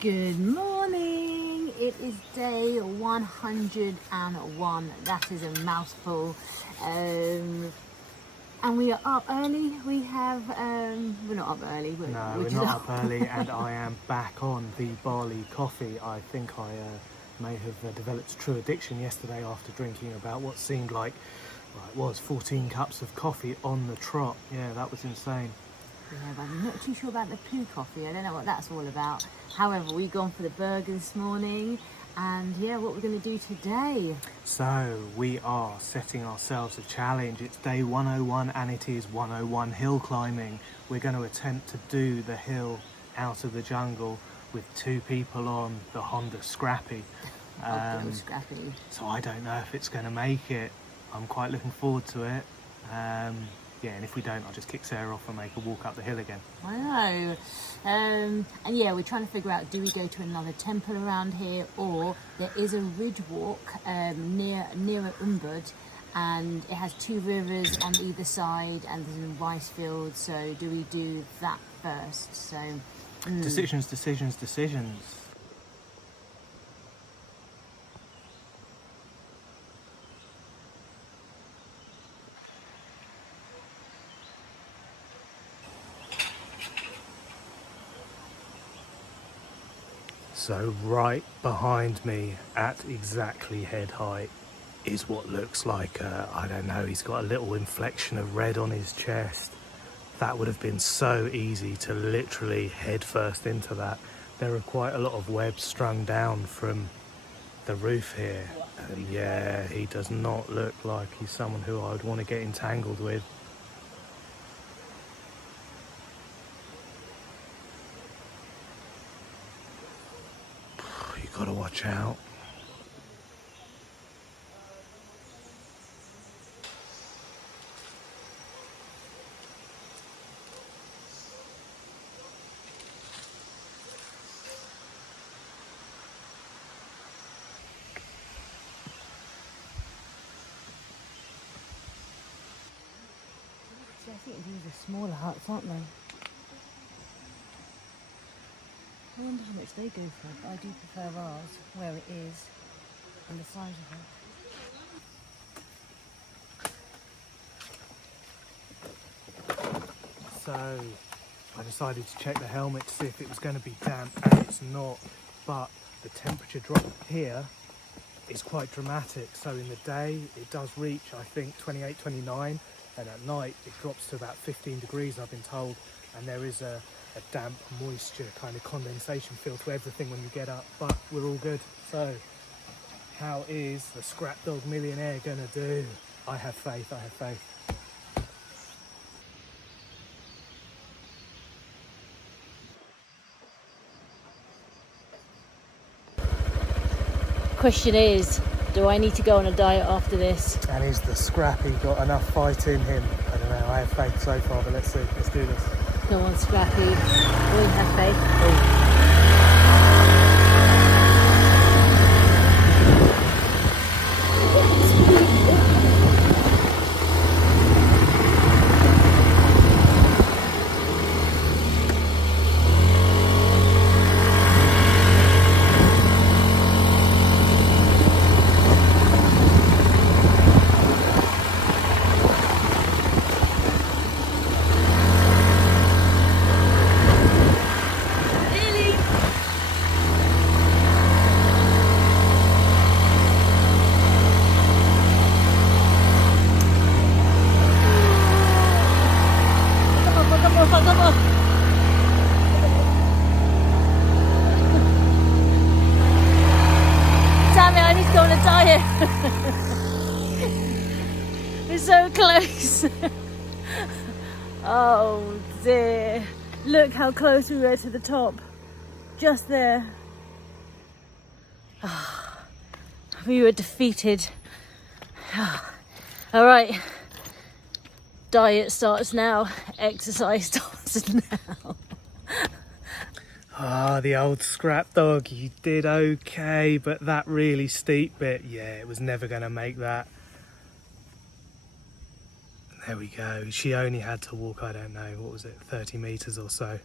Good morning. It is day 101. That is a mouthful. And we are up early. We're not up early. We're not up early, and I am back on the Bali coffee. I think I may have developed a true addiction yesterday after drinking about what seemed like, well, it was 14 cups of coffee on the trot. Yeah, that was insane. Yeah, but I'm not too sure about the poo coffee. I don't know what that's all about. However, we've gone for the burger this morning, and yeah, what we're going to do today. So we are setting ourselves a challenge. It's day 101 and it is 101 hill climbing. We're going to attempt to do the hill out of the jungle with two people on the Honda Scrappy. Scrappy. So I don't know if it's going to make it. I'm quite looking forward to it. Yeah, and if we don't, I'll just kick Sarah off and make her walk up the hill again. I know. And yeah, we're trying to figure out, do we go to another temple around here, or there is a ridge walk near Umbud, and it has two rivers on either side and there's a rice field. So do we do that first? So Decisions. So right behind me at exactly head height is what looks like, I don't know, he's got a little inflection of red on his chest. That would have been so easy to literally head first into that. There are quite a lot of webs strung down from the roof here. And yeah, he does not look like he's someone who I would want to get entangled with. You gotta watch out. I think these are smaller huts, aren't they? I wonder how much they go for. I do prefer ours, where it is, and the size of it. So I decided to check the helmet to see if it was going to be damp, and it's not, but the temperature drop here is quite dramatic. So in the day it does reach, I think, 28, 29, and at night it drops to about 15 degrees, I've been told, and there is a damp moisture kind of condensation feel to everything when you get up, but we're all good. So how is the Scrap Dog Millionaire gonna do? I have faith. Question is, do I need to go on a diet after this? And is the Scrappy got enough fight in him? I don't know, I have faith so far, but let's see, let's do this. Go on, Scrappy. We have faith. We're so close. Oh dear. Look how close we were to the top. Just there. We were defeated. All right. Diet starts now. Exercise starts now. Ah, the old Scrap Dog, you did okay, but that really steep bit, yeah, it was never going to make that. There we go. She only had to walk, I don't know, what was it, 30 metres or so.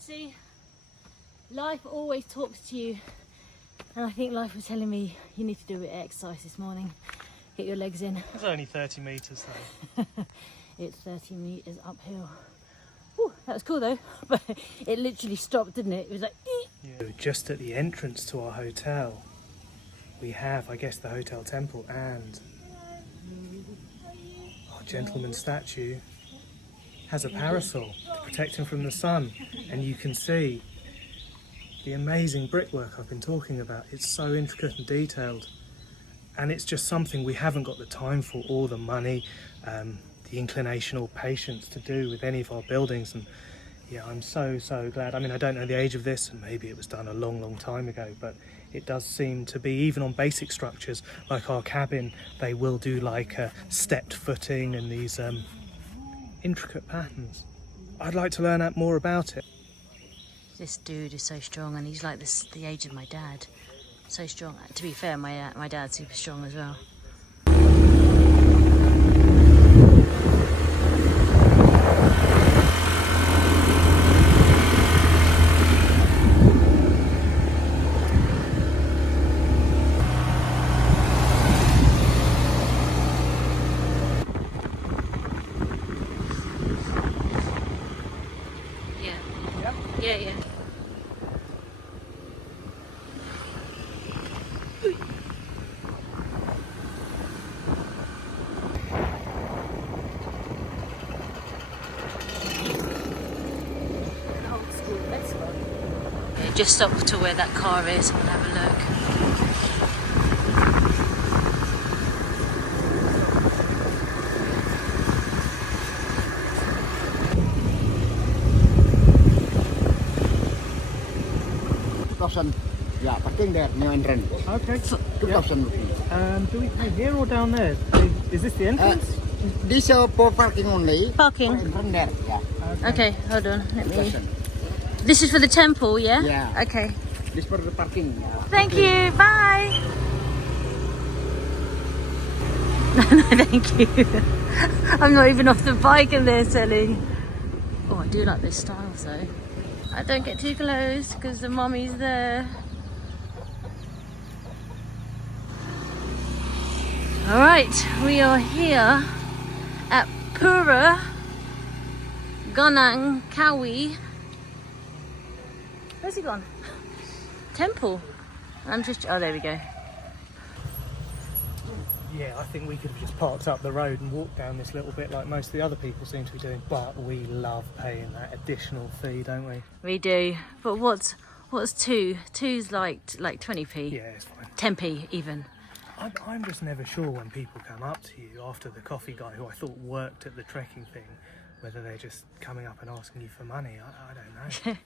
See, Life always talks to you, and I think life was telling me you need to do a bit of exercise this morning. Get your legs in. It's only 30 metres though. It's 30 metres uphill. Whew, that was cool though, but it literally stopped, didn't it? It was like, Yeah. Just at the entrance to our hotel, we have, I guess, the hotel temple, and our gentleman statue has a parasol to protect him from the sun, and you can see the amazing brickwork I've been talking about. It's so intricate and detailed, and it's just something we haven't got the time for, or the money, the inclination or patience to do with any of our buildings. And yeah, I'm so glad. I mean, I don't know the age of this, and maybe it was done a long time ago, but it does seem to be, even on basic structures like our cabin, they will do like a stepped footing and these intricate patterns. I'd like to learn out more about it. this dude is so strong, and he's like the age of my dad. So strong. To be fair, my dad's super strong as well. Yeah. Just stop to where that car is and have a look. Yeah, parking there, new entrance. Okay. 2,000 rupees. Do we pay here or down there? Is this the entrance? This for parking only. Parking. Entrance there, yeah. Okay, hold on. Let me. 2,000. This is for the temple, yeah? Yeah. Okay. This for the parking. Yeah. Thank you. Bye. No, thank you. I'm not even off the bike and they're selling. Oh, I do like this style though. I don't get too close because the mommy's there. All right, we are here at Pura Gunung Kawi. Where's he gone? Temple. I'm just, oh, there we go. Yeah, I think we could have just parked up the road and walked down this little bit like most of the other people seem to be doing, but we love paying that additional fee, don't we? We do. But what's two? Two's like 20p. Yeah, it's fine. 10p even. I'm just never sure when people come up to you after the coffee guy who I thought worked at the trekking thing, whether they're just coming up and asking you for money. I don't know.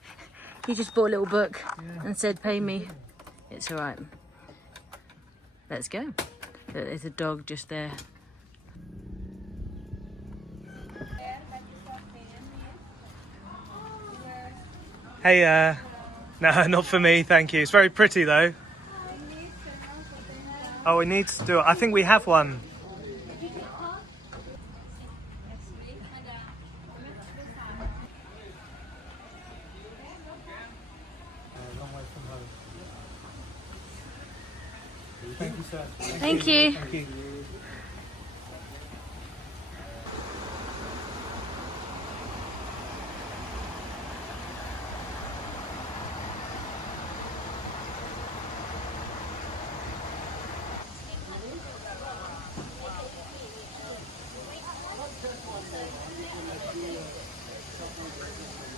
He just bought a little book and said, pay me. It's all right. Let's go. There's a dog just there. Hey, no, not for me, thank you. It's very pretty though. Oh, we need to do it. I think we have one. Thank you, sir. Thank you. Thank you.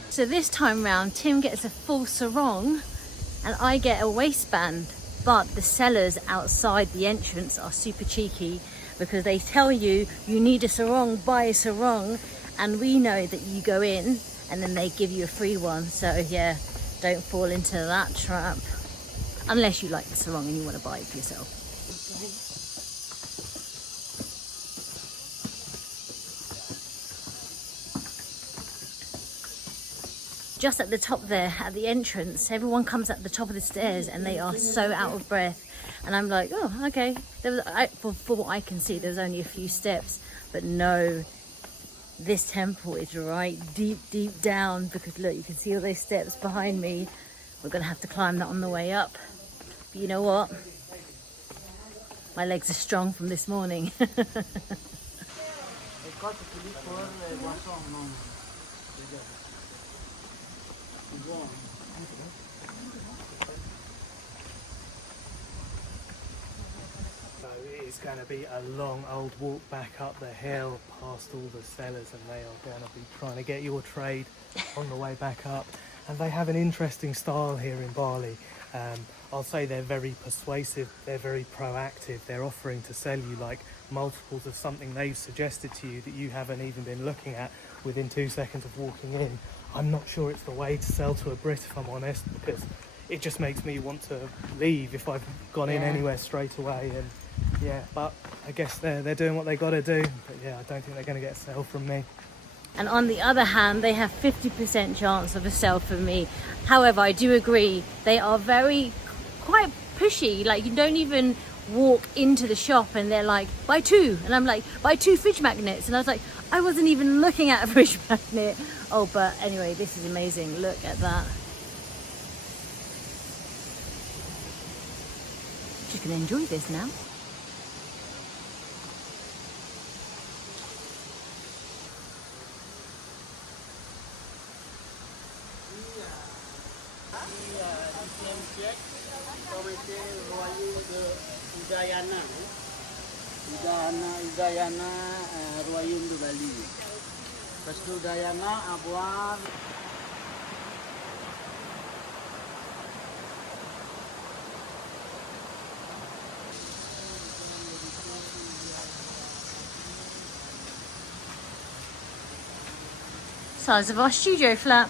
So this time round, Tim gets a full sarong and I get a waistband. But the sellers outside the entrance are super cheeky because they tell you need a sarong, buy a sarong, and we know that you go in and then they give you a free one. So yeah, don't fall into that trap unless you like the sarong and you want to buy it for yourself. Just at the top there, at the entrance, everyone comes at the top of the stairs and they are so out of breath. And I'm like, oh, okay. For what I can see, there's only a few steps. But no, this temple is right deep down because look, you can see all those steps behind me. We're gonna have to climb that on the way up. But you know what? My legs are strong from this morning. So it is going to be a long old walk back up the hill past all the sellers, and they are going to be trying to get your trade on the way back up. And they have an interesting style here in Bali. I'll say they're very persuasive, they're very proactive. They're offering to sell you like multiples of something they've suggested to you that you haven't even been looking at within 2 seconds of walking in. I'm not sure it's the way to sell to a Brit, if I'm honest, because it just makes me want to leave if I've gone in anywhere straight away. And yeah, but I guess they're doing what they got to do. But yeah, I don't think they're going to get a sale from me. And on the other hand, they have 50% chance of a sale from me. However, I do agree, they are quite pushy. Like, you don't even walk into the shop and they're like, buy 2. And I'm like, buy 2 fridge magnets. And I was like, I wasn't even looking at a fridge magnet. Oh, but anyway, this is amazing. Look at that. Just gonna enjoy this now. Udayana Royaume de Bali. Parce que Udayana à boire. Size of our studio flat.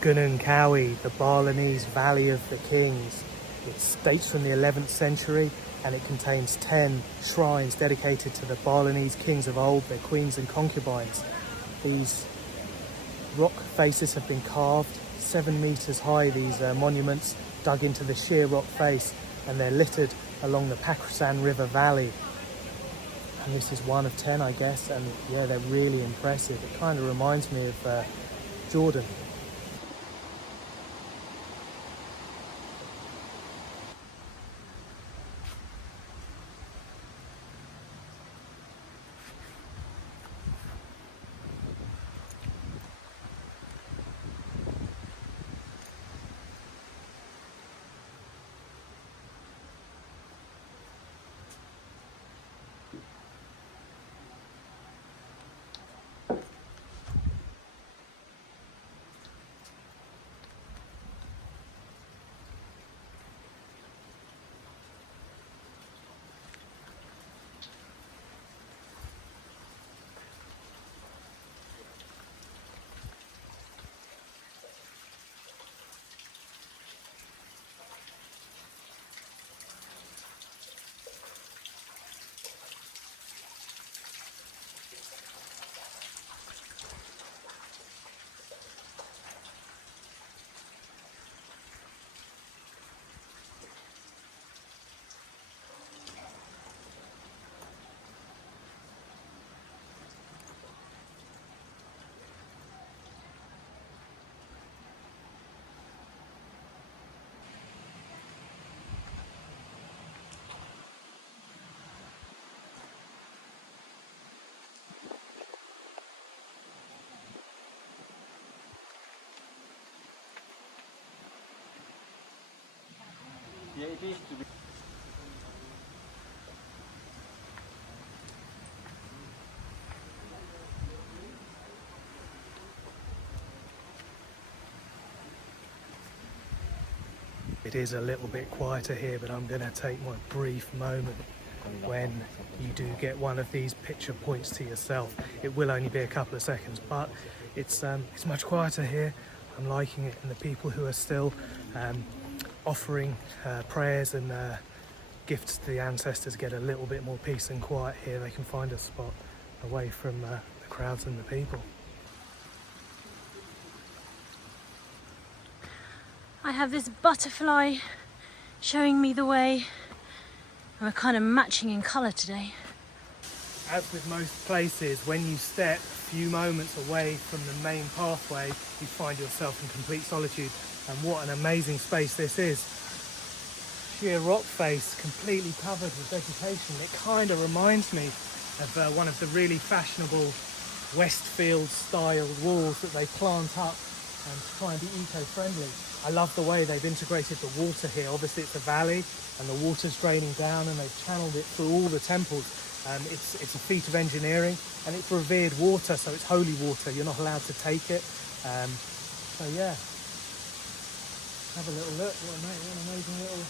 Gunung Kawi, the Balinese Valley of the Kings. It dates from the 11th century and it contains 10 shrines dedicated to the Balinese kings of old, their queens and concubines. These rock faces have been carved 7 meters high, these monuments dug into the sheer rock face, and they're littered along the Pakrasan River Valley. And this is one of 10, I guess, and yeah, they're really impressive. It kind of reminds me of Jordan. it is to be. It is a little bit quieter here, but I'm going to take my brief moment when you do get one of these picture points to yourself. It will only be a couple of seconds, but it's much quieter here. I'm liking it, and the people who are still offering prayers and gifts to the ancestors get a little bit more peace and quiet here. They can find a spot away from the crowds and the people. I have this butterfly showing me the way. We're kind of matching in colour today. As with most places, when you step a few moments away from the main pathway, you find yourself in complete solitude. And what an amazing space this is. Sheer rock face, completely covered with vegetation. It kind of reminds me of one of the really fashionable Westfield style walls that they plant up and try and be eco-friendly. I love the way they've integrated the water here. Obviously it's a valley and the water's draining down, and they've channeled it through all the temples. It's a feat of engineering, and it's revered water, so it's holy water. You're not allowed to take it. So yeah, have a little look. What an amazing little...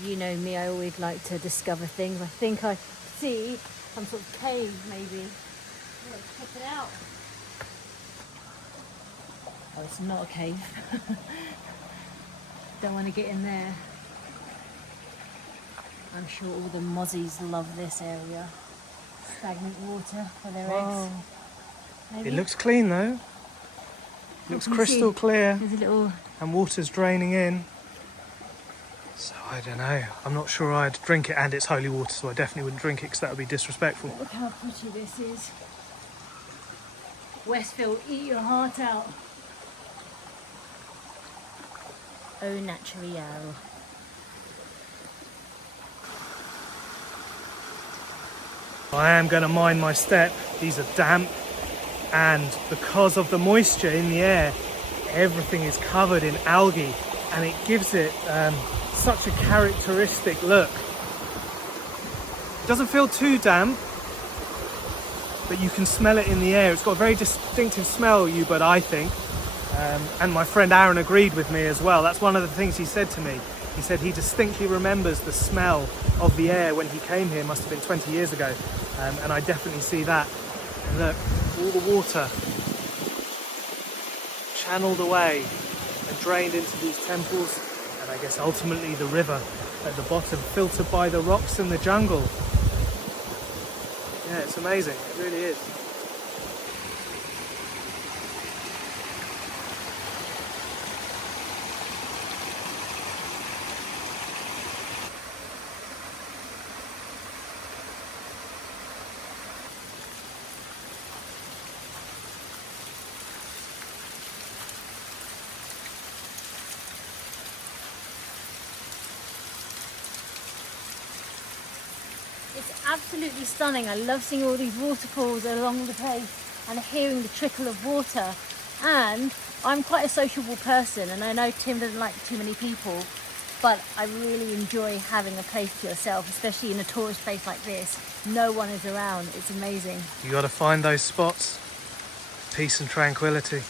You know me, I always like to discover things. I think I see some sort of cave, maybe. Let's check it out. Oh, it's not a cave. Don't want to get in there. I'm sure all the mozzies love this area. Stagnant water for their eggs. Maybe. It looks clean though. Looks crystal clear. There's a little... And water's draining in. So I don't know. I'm not sure I'd drink it, and it's holy water, so I definitely wouldn't drink it because that would be disrespectful. Look how pretty this is. Westfield, eat your heart out. Au naturel. I am going to mind my step. These are damp, and because of the moisture in the air, everything is covered in algae, and it gives it such a characteristic look. It doesn't feel too damp, but you can smell it in the air. It's got a very distinctive smell, but I think. And my friend Aaron agreed with me as well. That's one of the things he said to me. He said he distinctly remembers the smell of the air when he came here. Must have been 20 years ago. And I definitely see that. And look, all the water channeled away and drained into these temples. And I guess ultimately the river at the bottom, filtered by the rocks and the jungle. Yeah, it's amazing. It really is. It's absolutely stunning. I love seeing all these waterfalls along the place and hearing the trickle of water. And I'm quite a sociable person, and I know Tim doesn't like too many people, but I really enjoy having a place to yourself, especially in a tourist place like this. No one is around. It's amazing. You got to find those spots. Peace and tranquility. So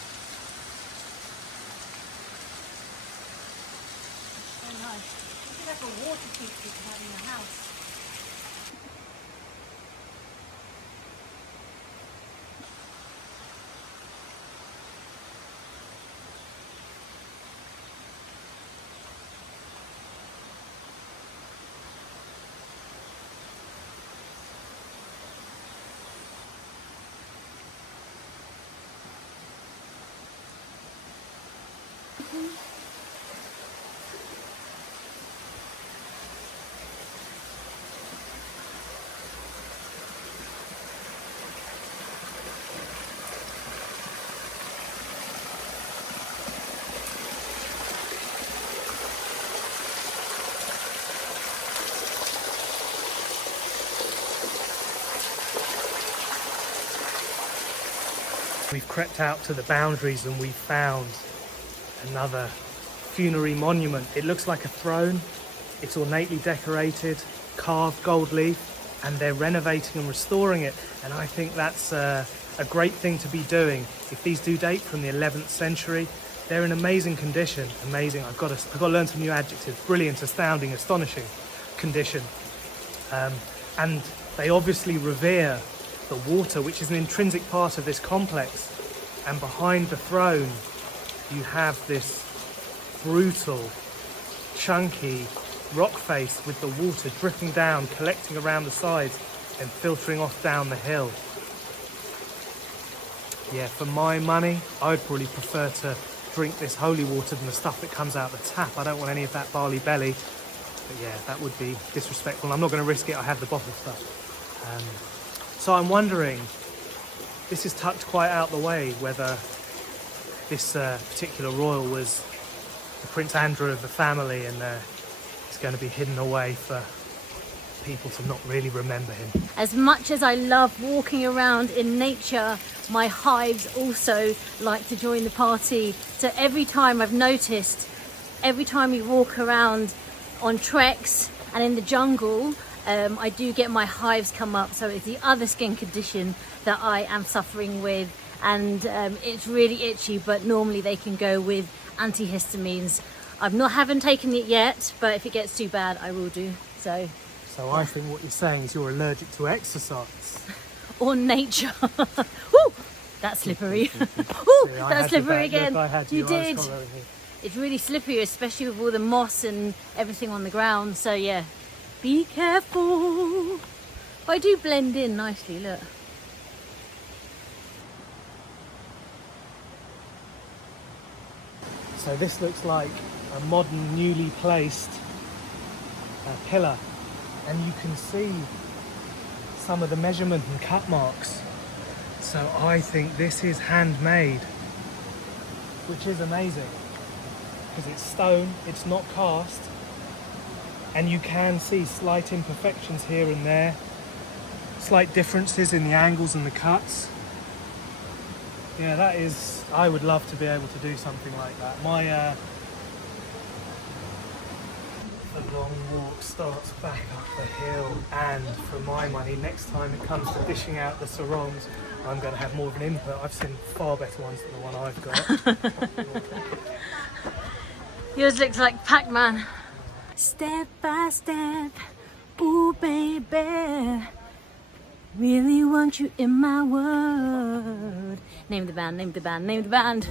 nice. It's like a water feature you can have in the house. We've crept out to the boundaries and we found another funerary monument. It looks like a throne. It's ornately decorated, carved gold leaf, and they're renovating and restoring it. And I think that's a great thing to be doing. If these do date from the 11th century, they're in amazing condition. Amazing. I've got to learn some new adjectives. Brilliant, astounding, astonishing condition. And they obviously revere the water, which is an intrinsic part of this complex. And behind the throne, you have this brutal, chunky rock face with the water dripping down, collecting around the sides and filtering off down the hill. Yeah, for my money, I'd probably prefer to drink this holy water than the stuff that comes out the tap. I don't want any of that barley belly. But yeah, that would be disrespectful. I'm not going to risk it. I have the bottled stuff. So I'm wondering, this is tucked quite out the way, whether this particular royal was the Prince Andrew of the family and it's going to be hidden away for people to not really remember him. As much as I love walking around in nature, my hives also like to join the party. So every time I've noticed, every time we walk around on treks and in the jungle, I do get my hives come up. So it's the other skin condition that I am suffering with, and it's really itchy, but normally they can go with antihistamines. Haven't taken it yet, but if it gets too bad, I will do. So I think what you're saying is you're allergic to exercise. Or nature. Woo! That's slippery. Woo! That's slippery again. You did. It's really slippery, especially with all the moss and everything on the ground. So yeah, be careful. But I do blend in nicely, look. So this looks like a modern, newly placed pillar. And you can see some of the measurement and cut marks. So I think this is handmade, which is amazing because it's stone, it's not cast, and you can see slight imperfections here and there, slight differences in the angles and the cuts. Yeah, that is, I would love to be able to do something like that. The long walk starts back up the hill, and for my money, next time it comes to dishing out the sarongs, I'm going to have more of an input. I've seen far better ones than the one I've got. Yours looks like Pac-Man. Step by step, ooh baby, really want you in my world. Name the band, name the band, name the band.